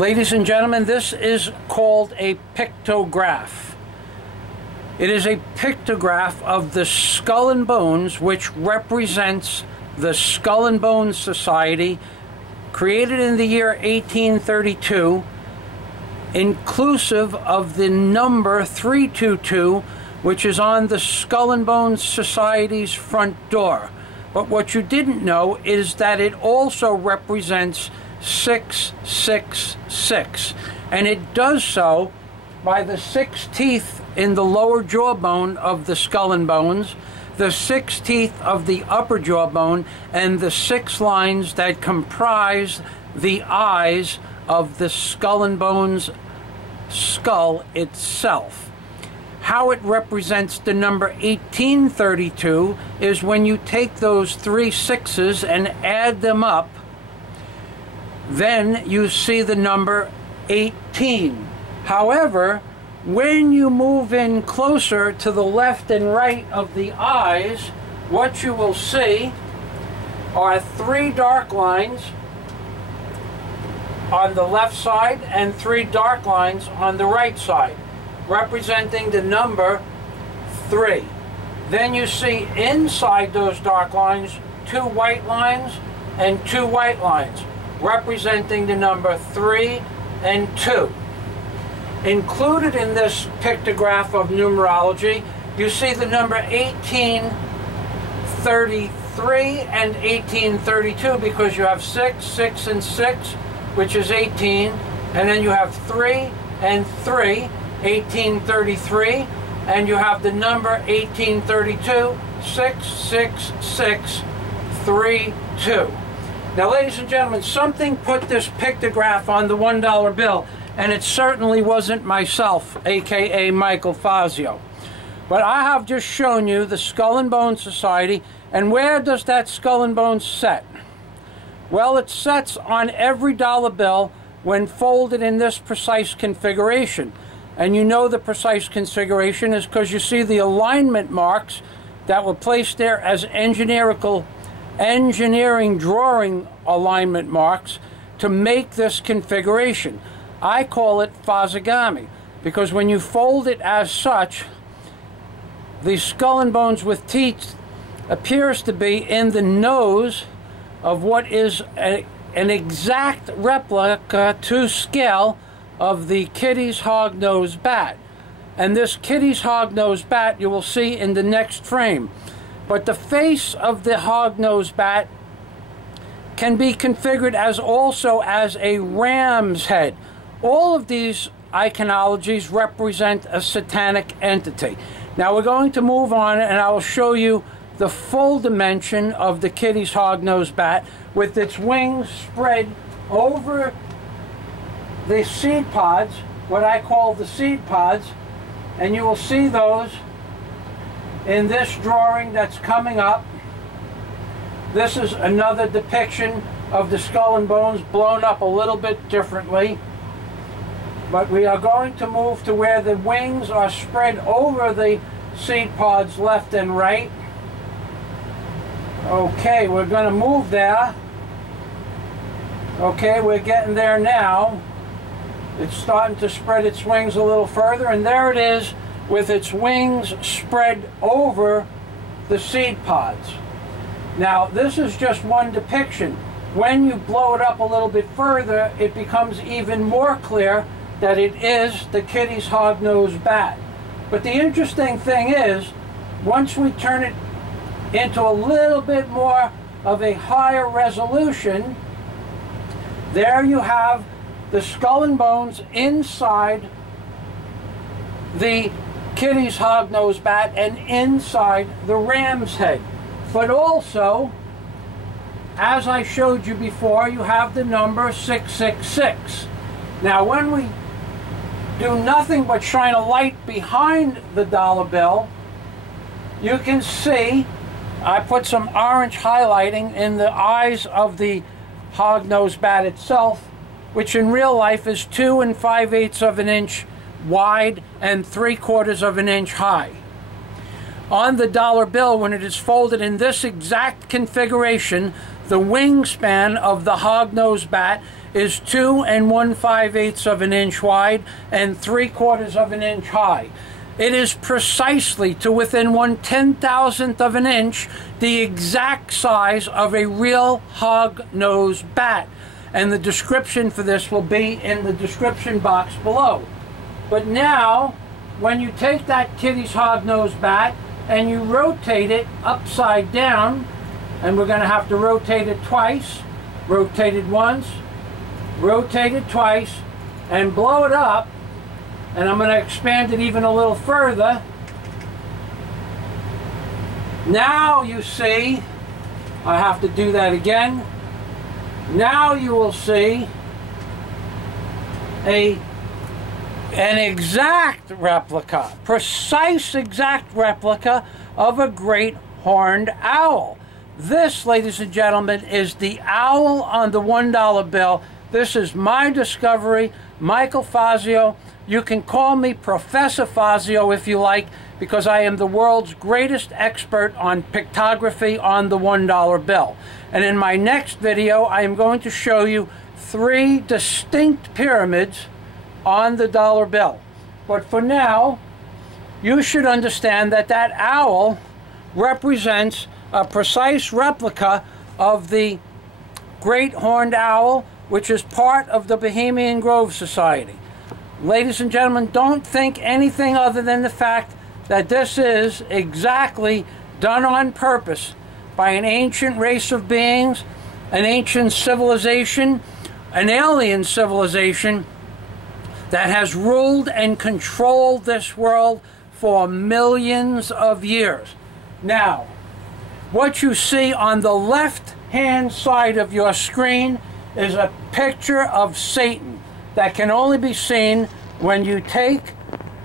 Ladies and gentlemen, this is called a pictograph. It is a pictograph of the Skull and Bones, which represents the Skull and Bones Society, created in the year 1832, inclusive of the number 322, which is on the Skull and Bones Society's front door. But what you didn't know is that it also represents 666, and it does so by the 6 teeth in the lower jawbone of the Skull and Bones, the 6 teeth of the upper jawbone, and the 6 lines that comprise the eyes of the Skull and Bones skull itself. How it represents the number 1832 is when you take those 3 6s and add them up, then you see the number 18. However, when you move in closer to the left and right of the eyes, what you will see are 3 dark lines on the left side and 3 dark lines on the right side, representing the number 3. Then you see inside those dark lines 2 white lines and 2 white lines, representing the number 3 and 2. Included in this pictograph of numerology, you see the number 1833 and 1832, because you have 6, 6, and 6, which is 18, and then you have 3 and 3, 1833, and you have the number 1832, 66632. Now, ladies and gentlemen, something put this pictograph on the $1 bill, and it certainly wasn't myself, aka Michael Fazio. But I have just shown you the Skull and Bones Society, and where does that Skull and Bones set? Well, it sets on every dollar bill when folded in this precise configuration. And you know the precise configuration is because you see the alignment marks that were placed there as engineering drawing alignment marks to make this configuration. I call it fazi-gami because when you fold it as such, the Skull and Bones with teeth appears to be in the nose of what is an exact replica to scale of the Kitti's Hog-Nosed bat. And this Kitti's Hog-Nosed bat you will see in the next frame. But the face of the Hog-Nosed bat can be configured as also as a ram's head. All of these iconologies represent a satanic entity. Now we're going to move on, and I will show you the full dimension of the Kitti's Hog-Nosed bat with its wings spread over the seed pods, what I call the seed pods, and you will see those in this drawing that's coming up. This is another depiction of the Skull and Bones blown up a little bit differently. But we are going to move to where the wings are spread over the seed pods left and right. Okay, we're going to move there. Okay, we're getting there now. It's starting to spread its wings a little further, and there it is with its wings spread over the seed pods. Now, this is just one depiction. When you blow it up a little bit further, it becomes even more clear that it is the Kitti's Hog-Nosed bat. But the interesting thing is, once we turn it into a little bit more of a higher resolution, there you have the Skull and Bones inside the Kitti's Hog-Nosed bat and inside the ram's head. But also, as I showed you before, you have the number 666. Now, when we do nothing but shine a light behind the dollar bill, you can see I put some orange highlighting in the eyes of the Hog-Nosed bat itself, which in real life is 2 5/8 of an inch wide and 3/4 of an inch high. On the dollar bill, when it is folded in this exact configuration, the wingspan of the Hog-Nosed bat is 2 1/5 of an inch wide and 3/4 of an inch high. It is precisely to within 1/10,000th of an inch the exact size of a real hog-nosed bat. And the description for this will be in the description box below. But now, when you take that Kitti's hog-nosed bat and you rotate it upside down, and we're going to have to rotate it twice, rotate it once, rotate it twice, and blow it up, and I'm going to expand it even a little further. Now you see, I have to do that again. Now you will see an exact replica, precise exact replica of a great horned owl. This, ladies and gentlemen, is the owl on the $1 bill. This is my discovery, Michael Fazio. You can call me Professor Fazio if you like, because I am the world's greatest expert on pictography on the $1 bill. And in my next video, I am going to show you 3 distinct pyramids on the dollar bill. But for now, you should understand that that owl represents a precise replica of the great horned owl, which is part of the Bohemian Grove Society. Ladies and gentlemen, don't think anything other than the fact that this is exactly done on purpose by an ancient race of beings, an ancient civilization, an alien civilization that has ruled and controlled this world for millions of years. Now, what you see on the left-hand side of your screen is a picture of Satan that can only be seen when you take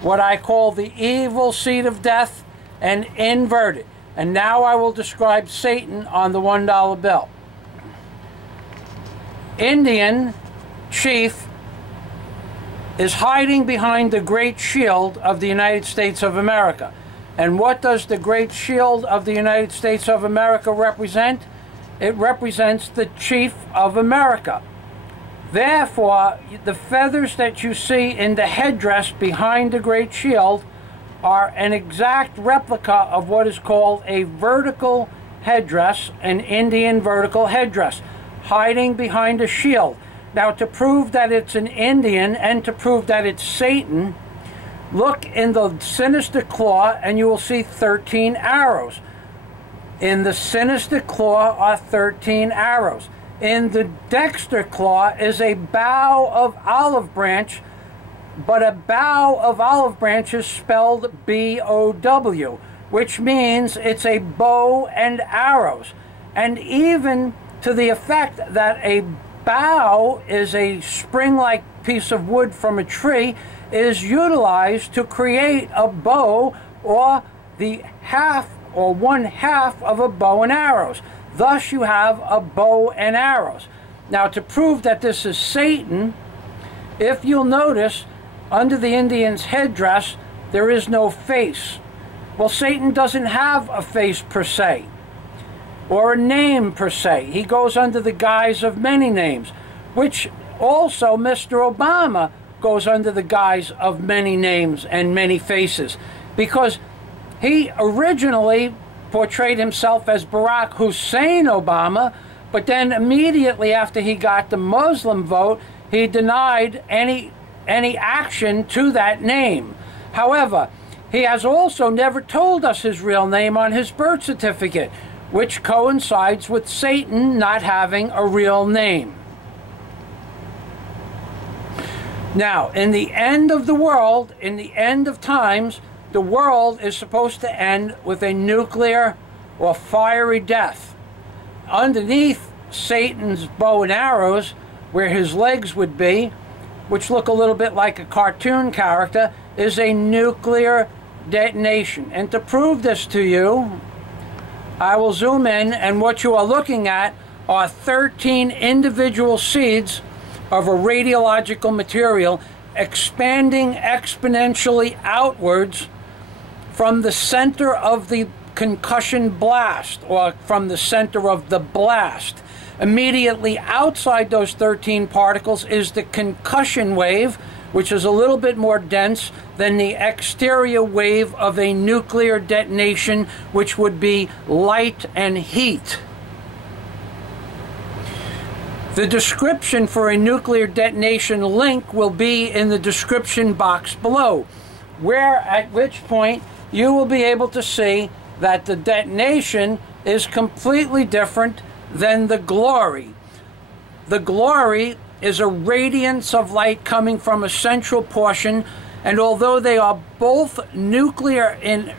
what I call the evil seed of death and invert it. And now I will describe Satan on the $1 bill. Indian chief is hiding behind the Great Shield of the United States of America. And what does the Great Shield of the United States of America represent? It represents the Chief of America. Therefore, the feathers that you see in the headdress behind the Great Shield are an exact replica of what is called a vertical headdress, an Indian vertical headdress, hiding behind a shield. Now, to prove that it's an Indian and to prove that it's Satan, look in the sinister claw and you will see 13 arrows. In the sinister claw are 13 arrows. In the dexter claw is a bough of olive branch, but a bough of olive branch is spelled B-O-W, which means it's a bow and arrows. And even to the effect that a bough is a spring-like piece of wood from a tree is utilized to create a bow, or the half or 1/2 of a bow and arrows. Thus you have a bow and arrows. Now, to prove that this is Satan, if you'll notice, under the Indian's headdress, there is no face. Well, Satan doesn't have a face per se, or a name per se. He goes under the guise of many names, which also Mr. Obama goes under the guise of many names and many faces, because he originally portrayed himself as Barack Hussein Obama, but then immediately after he got the Muslim vote, he denied any action to that name. However, he has also never told us his real name on his birth certificate, which coincides with Satan not having a real name. Now, in the end of the world, in the end of times, the world is supposed to end with a nuclear or fiery death. Underneath Satan's bow and arrows, where his legs would be, which look a little bit like a cartoon character, is a nuclear detonation. And to prove this to you, I will zoom in, and what you are looking at are 13 individual seeds of a radiological material expanding exponentially outwards from the center of the concussion blast, or from the center of the blast. Immediately outside those 13 particles is the concussion wave, which is a little bit more dense than the exterior wave of a nuclear detonation, which would be light and heat. The description for a nuclear detonation link will be in the description box below, at which point you will be able to see that the detonation is completely different than the glory. The glory is a radiance of light coming from a central portion, and although they are both nuclear in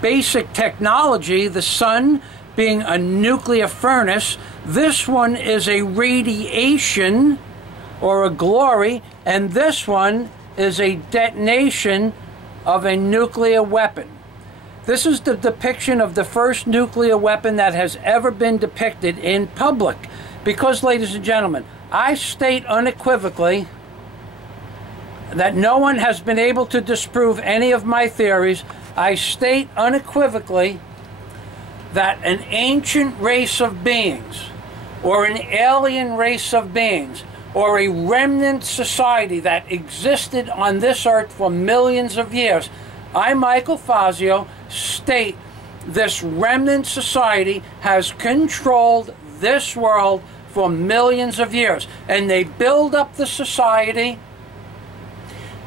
basic technology, the sun being a nuclear furnace, this one is a radiation or a glory, and this one is a detonation of a nuclear weapon. This is the depiction of the first nuclear weapon that has ever been depicted in public. Because, ladies and gentlemen, I state unequivocally that no one has been able to disprove any of my theories. I state unequivocally that an ancient race of beings, or an alien race of beings, or a remnant society that existed on this earth for millions of years, I, Michael Fazio, state this remnant society has controlled this world for millions of years, and they build up the society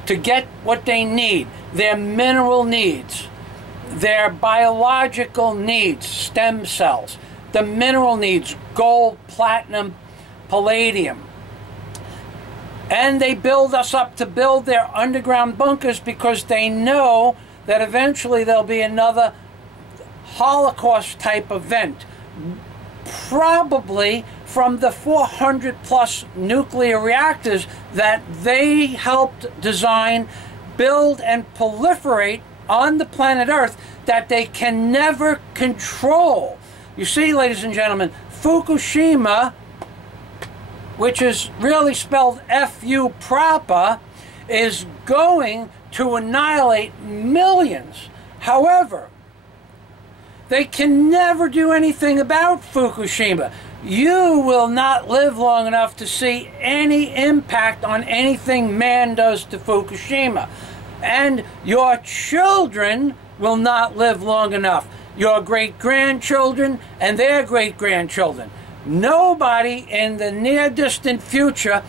to get what they need, their mineral needs, their biological needs, stem cells, the mineral needs, gold, platinum, palladium. And they build us up to build their underground bunkers because they know that eventually there'll be another Holocaust type event, probably from the 400 plus nuclear reactors that they helped design, build, and proliferate on the planet Earth that they can never control. You see, ladies and gentlemen, Fukushima, which is really spelled F-U proper, is going to annihilate millions. However, they can never do anything about Fukushima. You will not live long enough to see any impact on anything man does to Fukushima. And your children will not live long enough. Your great-grandchildren and their great-grandchildren. Nobody in the near-distant future,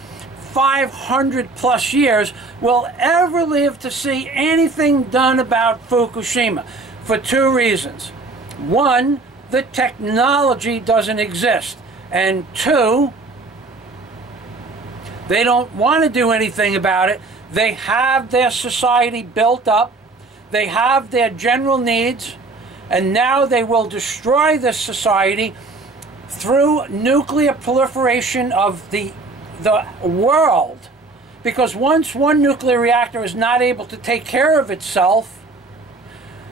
500 plus years, will ever live to see anything done about Fukushima for two reasons. One, the technology doesn't exist. And two, they don't want to do anything about it. They have their society built up. They have their general needs. And now they will destroy this society through nuclear proliferation of the world. Because once one nuclear reactor is not able to take care of itself,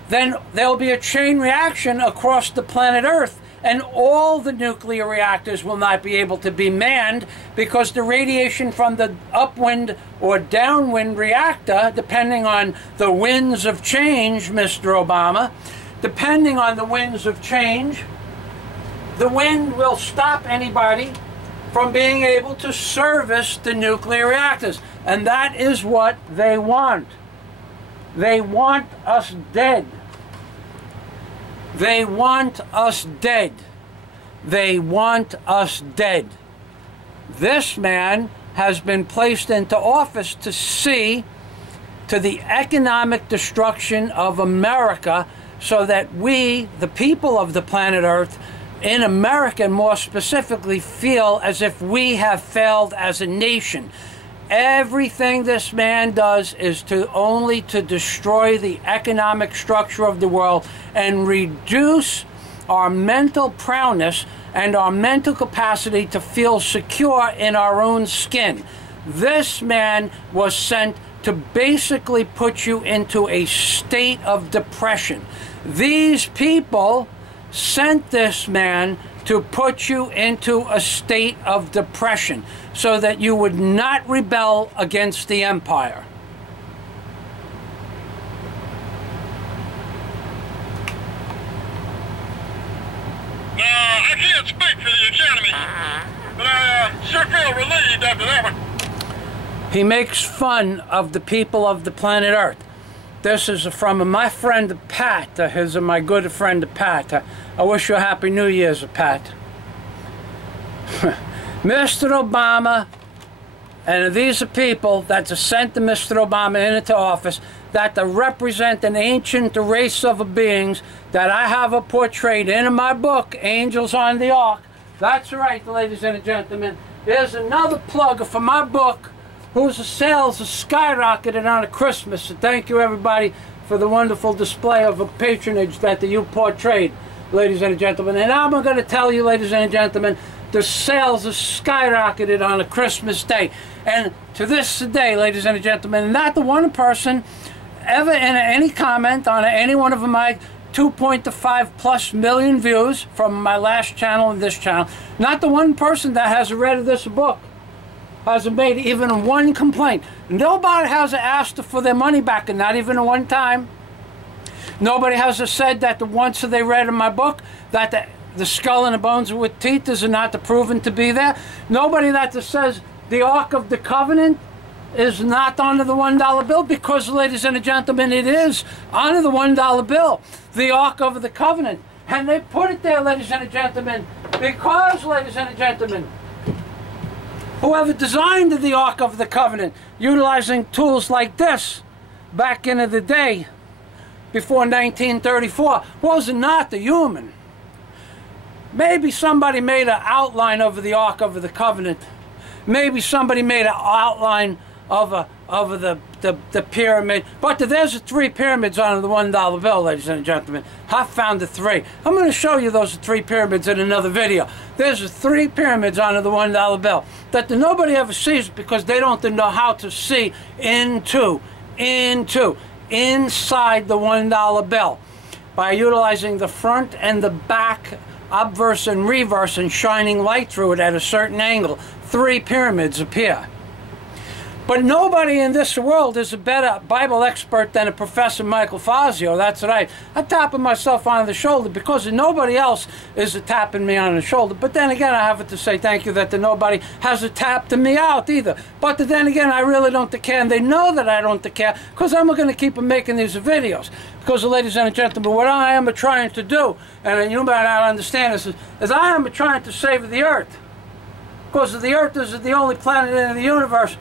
then there'll be a chain reaction across the planet Earth, and all the nuclear reactors will not be able to be manned because the radiation from the upwind or downwind reactor, depending on the winds of change, Mr. Obama, depending on the winds of change, the wind will stop anybody from being able to service the nuclear reactors. And that is what they want. They want us dead. They want us dead. They want us dead. This man has been placed into office to see to the economic destruction of America so that we, the people of the planet Earth, in America more specifically, feel as if we have failed as a nation. Everything this man does is only to destroy the economic structure of the world and reduce our mental prowess and our mental capacity to feel secure in our own skin. This man was sent to basically put you into a state of depression. These people sent this man to put you into a state of depression so that you would not rebel against the empire. Yeah. I can't speak for the Academy, but I sure feel relieved after that one. He makes fun of the people of the planet Earth. This is from my friend Pat. His my good friend Pat. I wish you a Happy New Year's, Pat. Mr. Obama, and these are people that sent Mr. Obama into office that represent an ancient race of beings that I have portrayed in my book, Angels on the Ark. That's right, ladies and gentlemen. There's another plug for my book, whose sales skyrocketed on Christmas. So thank you, everybody, for the wonderful display of patronage that you portrayed, ladies and gentlemen. And I'm going to tell you, ladies and gentlemen, the sales have skyrocketed on a Christmas day. And to this day, ladies and gentlemen, not the one person ever in any comment on any one of my 2.5+ million views from my last channel and this channel, not the one person that has read this book has made even one complaint. Nobody has asked for their money back, and not even one time. Nobody has said that once they read in my book that the skull and the bones with teeth is not proven to be there. Nobody that says the Ark of the Covenant is not on the $1 bill, because, ladies and gentlemen, it is on the $1 bill, the Ark of the Covenant. And they put it there, ladies and gentlemen, because, ladies and gentlemen, whoever designed the Ark of the Covenant, utilizing tools like this back in the day, before 1934, was not the human. Maybe somebody made an outline of the Ark of the Covenant. Maybe somebody made an outline of the pyramid. But there's 3 pyramids on the $1 bill, ladies and gentlemen. I found the 3. I'm going to show you those 3 pyramids in another video. There's 3 pyramids on the $1 bill that nobody ever sees, because they don't know how to see inside the $1 bill by utilizing the front and the back, obverse and reverse, and shining light through it at a certain angle. 3 pyramids appear. But nobody in this world is a better Bible expert than a Professor Michael Fazio. That's right. I'm tapping myself on the shoulder because nobody else is tapping me on the shoulder. But then again, I have to say thank you that nobody has tapped me out either. But then again, I really don't care, and they know that I don't care, because I'm going to keep making these videos. Because, ladies and gentlemen, what I am trying to do, and you might not understand this, is I am trying to save the Earth. Because the Earth is the only planet in the universe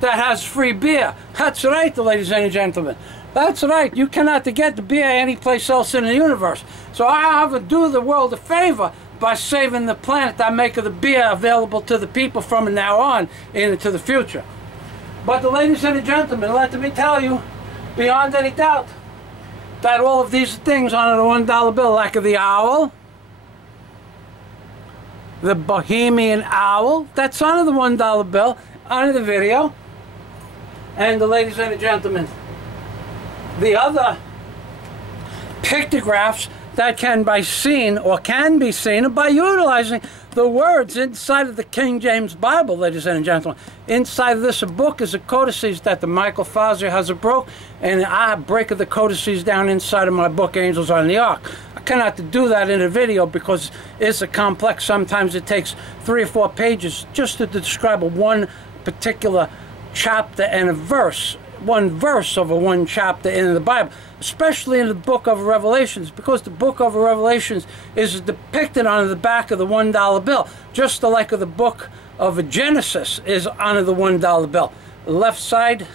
that has free beer. That's right, ladies and gentlemen. That's right. You cannot get the beer anyplace else in the universe. So I have to do the world a favor by saving the planet. I make the beer available to the people from now on into the future. But, ladies and gentlemen, let me tell you, beyond any doubt, that all of these things on the $1 bill, like the owl, the Bohemian owl, that's on the $1 bill, on the video. And, ladies and gentlemen, the other pictographs that can be seen by utilizing the words inside of the King James Bible, ladies and gentlemen. Inside of this book is the codices that the Michael Fazio has broke, and I break the codices down inside of my book, Angels on the Ark. I cannot do that in a video because it's a complex. Sometimes it takes 3 or 4 pages just to describe one particular chapter and a verse, one verse of one chapter in the Bible, especially in the book of Revelations, because the book of Revelations is depicted on the back of the $1 bill, just like the book of Genesis is on the $1 bill. Left side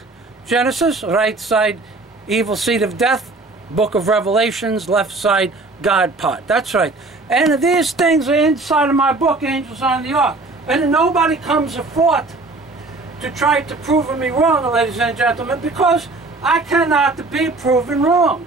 Genesis, right side evil seed of death, book of Revelations, left side God part. That's right. And these things are inside of my book, Angels on the Ark. And nobody comes forth to try to prove me wrong, ladies and gentlemen, because I cannot be proven wrong.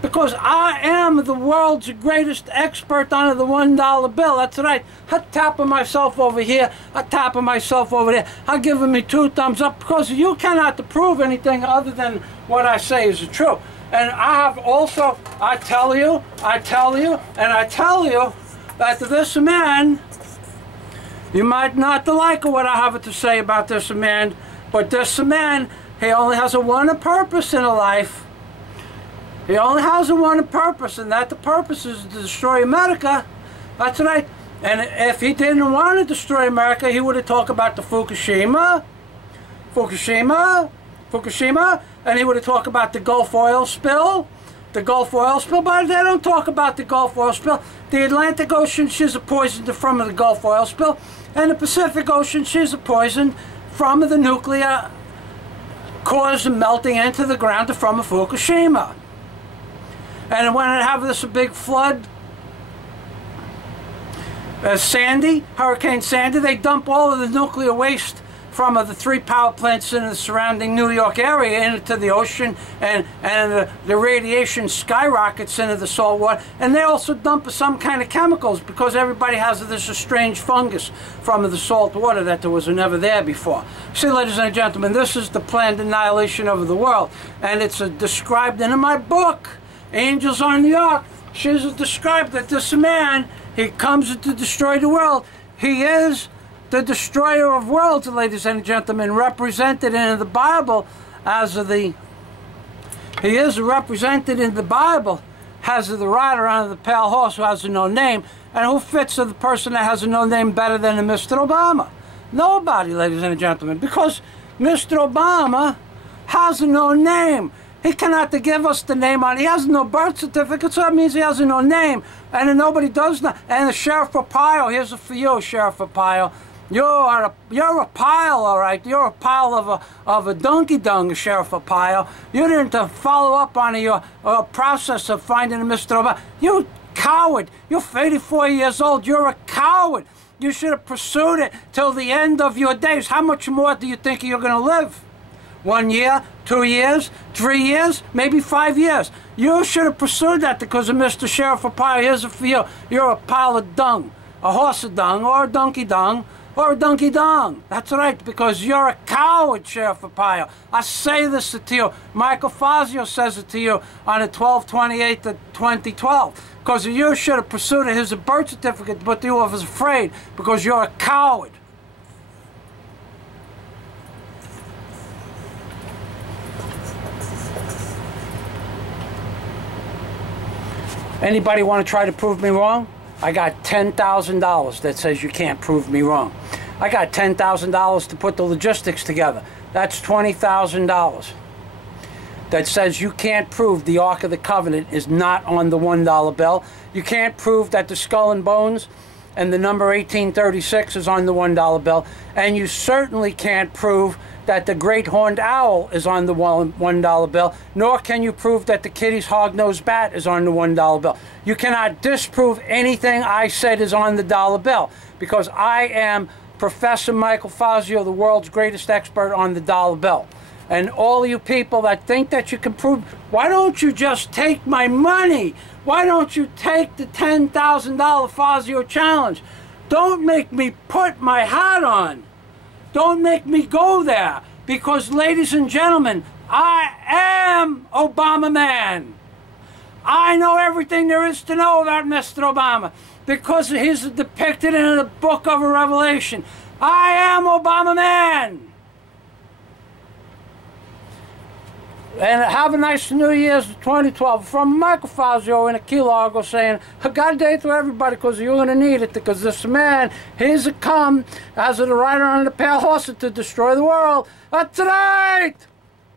Because I am the world's greatest expert on the $1 bill. That's right. I'm tapping myself over here. I'm tapping myself over there. I'm giving me 2 thumbs up, because you cannot prove anything other than what I say is true. And I have also, I tell you, that this man, you might not like what I have to say about this man, but this man, he only has one purpose in life. He only has one purpose, and that the purpose is to destroy America That's right. And if he didn't want to destroy America, he would have talked about the Fukushima, and he would have talked about the Gulf oil spill, but they don't talk about the Gulf oil spill. The Atlantic Ocean she's poisoned from the Gulf oil spill, and the Pacific Ocean she's poisoned from the nuclear caused melting into the ground from Fukushima. And when it have this big flood, Hurricane Sandy, they dump all of the nuclear waste from the 3 power plants in the surrounding New York area into the ocean, and the radiation skyrockets into the salt water. And they also dump some kind of chemicals because everybody has this strange fungus from the salt water that there was never there before. See, ladies and gentlemen, this is the planned annihilation of the world, and it's described in my book, Angels on the Ark. She's described that this man, he comes to destroy the world. He is the destroyer of worlds, ladies and gentlemen, represented in the Bible as he is represented in the Bible as the rider on the pale horse who has no name. And who fits the person that has no name better than Mr. Obama? Nobody, ladies and gentlemen, because Mr. Obama has no name. He cannot give us the name on it. He has no birth certificate, so that means he has no name. And nobody does that. And the Sheriff Arpaio, here's it for you, Sheriff Arpaio. You're a pile, all right. You're a pile of a donkey dung, Sheriff Arpaio. You didn't follow up on your process of finding Mr. Obama. You coward. You're 84 years old. You're a coward. You should have pursued it till the end of your days. How much more do you think you're going to live? 1 year, 2 years, 3 years, maybe 5 years. You should have pursued that because of Mr. Sheriff Arpaio. Here's it for you. You're a pile of dung, a horse of dung, or a donkey dung, or a donkey dung. That's right, because you're a coward, Sheriff Arpaio. I say this to you. Michael Fazio says it to you on the 12/28/2012. Because you should have pursued his birth certificate, but you was afraid because you're a coward. Anybody want to try to prove me wrong? I got $10,000 that says you can't prove me wrong. I got $10,000 to put the logistics together. That's $20,000. That says you can't prove the Ark of the Covenant is not on the $1 bill. You can't prove that the skull and bones and the number 1836 is on the $1 bill. And you certainly can't prove that the great horned owl is on the $1 bill, nor can you prove that the Kitti's hog-nosed bat is on the $1 bill. You cannot disprove anything I said is on the dollar bill, because I am Professor Michael Fazio, the world's greatest expert on the dollar bill. And all you people that think that you can prove, why don't you just take my money? Why don't you take the $10,000 Fazio challenge? Don't make me put my hat on. Don't make me go there, because, ladies and gentlemen, I am Obama man. I know everything there is to know about Mr. Obama, because he's depicted in the book of Revelation. I am Obama man. And have a nice New Year's 2012 from Michael Fazio in a Key Largo saying, I got a day to everybody because you're going to need it, because this man, he's a come as a rider on the pale horse to destroy the world. That's right!